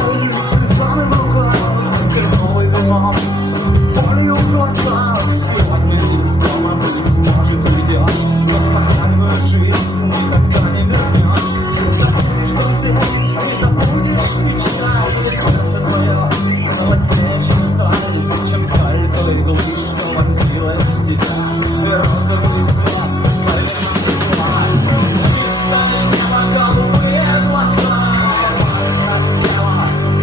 слезами в руках, терновый вино, болью в глазах. Сегодня из дома быть может уйдешь, но спокойную жизнь никогда не вернешь. Забудешь друзей, не забудешь печаль, сердце твое холоднее, чем сталь той иглы, что вонзилась в тебя. И розовый свет повернул зла. Чистое небо, голубые глаза, хотела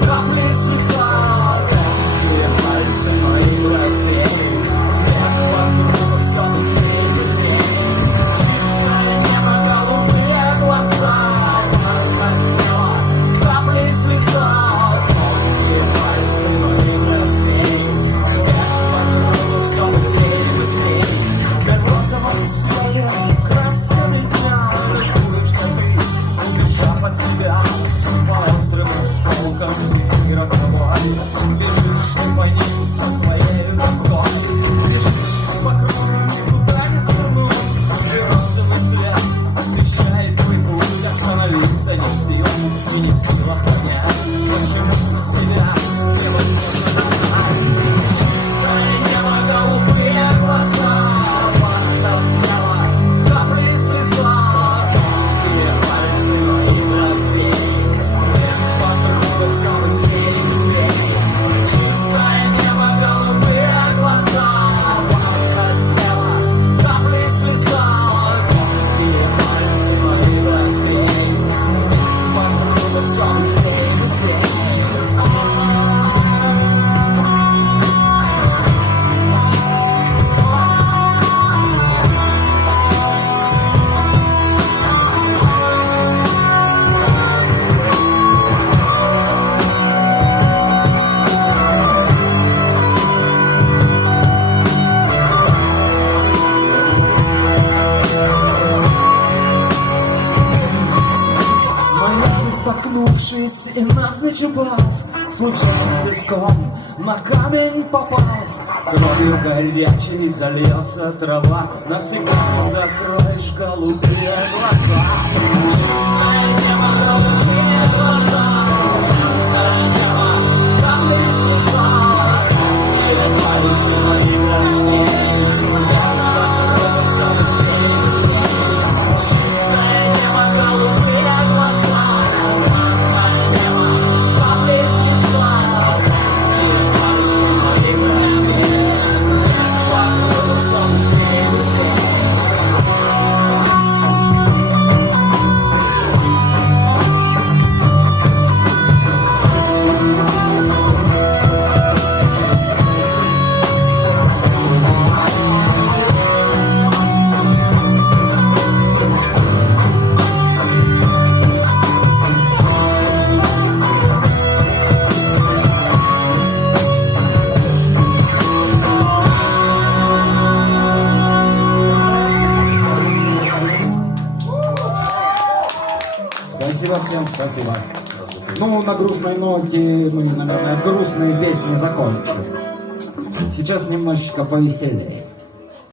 капли слеза, тонкие пальцы мои расстрели, вверх по кругу все быстрее, быстрее. Чистое небо, голубые глаза, хотела капли слеза, тонкие пальцы мои расстрели, вверх по кругу все быстрее, быстрее. В розовом свете красками дня любуешься ты, убежав от себя по острым осколкам судьбы роковой. Бежишь ты по ним со своей тоской, бежишь ты по кругу, никуда не свернуть. И розовый свет освещает твой путь, остановиться не в силах и не в силах понять, почему себя невозможно догнать. Чистое небо, голубые глаза, хотела капли слеза, тонкие пальцы мои расстрели, вверх по кругу все быстрее, быстрее. Чистое небо, голубые глаза, хотела капли слеза, тонкие пальцы мои расстрели, вверх по кругу все быстрее, быстрее. Но если споткнувшись и навзничь упав, случайно песком на камень попав, кровью горячей зальется трава, навсегда закроешь голубые глаза. Чистое небо, голубые глаза, чистое небо, капли слеза, чистые пальцы мои расстрели, все быстрее, быстрее. Чистое небо, голубые глаза, хотела капли слеза, чистые пальцы мои расстрели, все быстрее, быстрее. Спасибо всем, спасибо. Ну, на грустной ноте мы, наверное, грустные песни закончим. Сейчас немножечко повеселее.